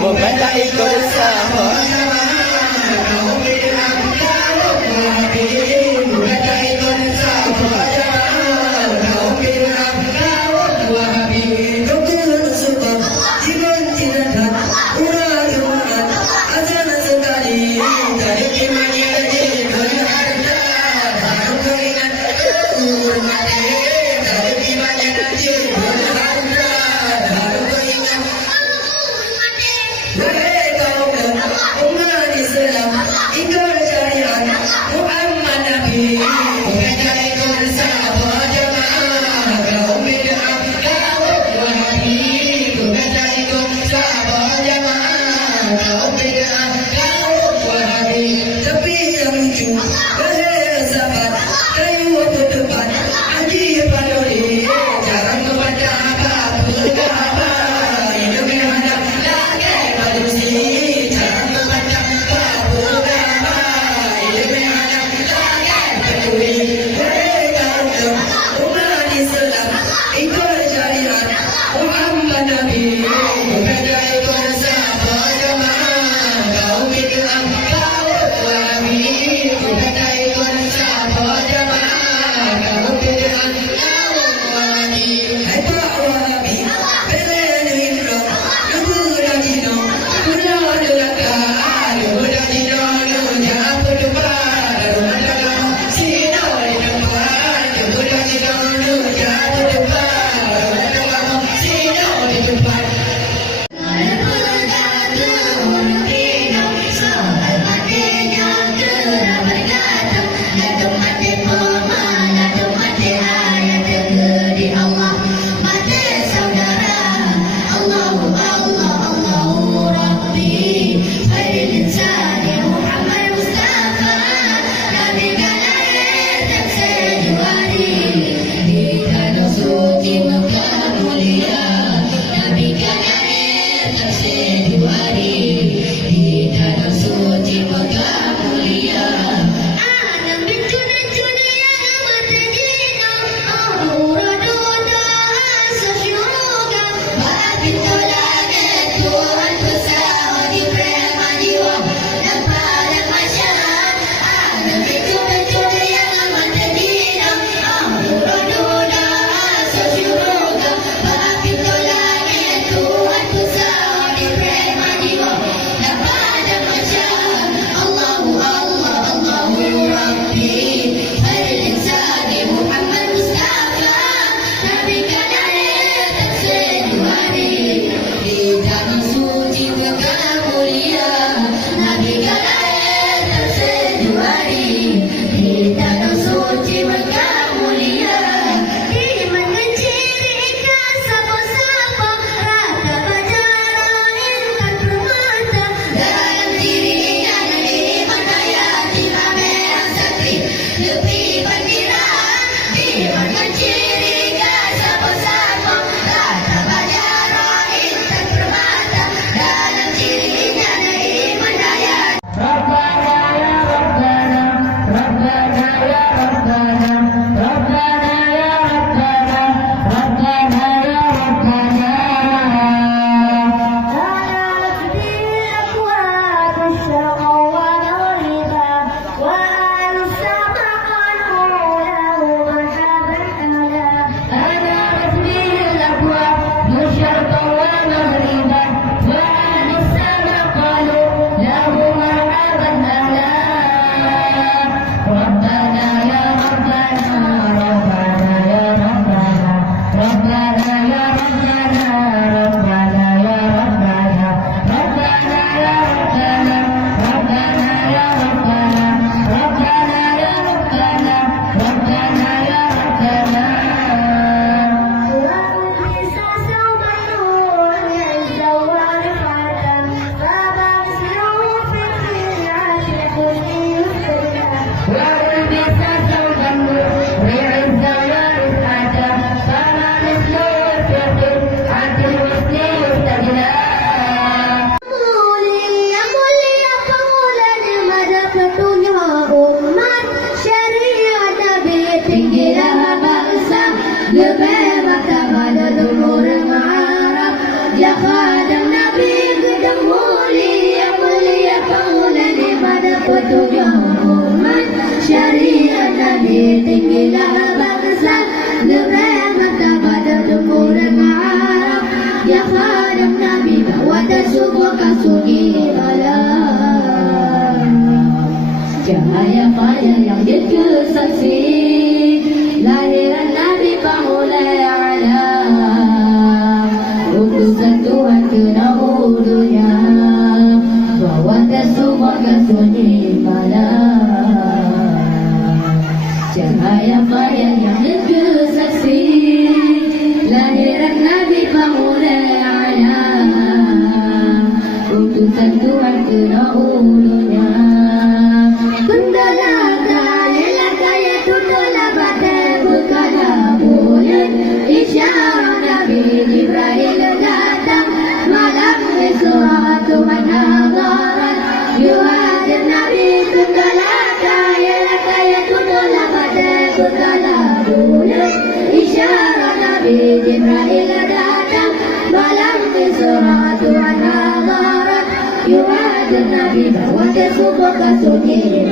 Bukan tak ikut sama. tujuh umat syariat Nabi tinggilah bangsa lebih martabat bertumbuh dan ma'araf ya khadam Nabi bawa subuh kasuni malam cahaya faya yang dikesaksi lahiran Nabi pamulai alam utusan Tuhan ke dahulunya bawa semua kasuni malam cahaya faya yang dikesaksi lahiran Nabi pamulai alam utusan Tuhan ke dahulunya Isyarah Nabi Jibril datang malam Isra Tuhan hadarat yuhadir Nabi segala kaya tutulah pada segala bulan Isyarah Nabi Jibril datang malam Isra Tuhan hadarat yuhadir Nabi bawa ke subuh kasunyi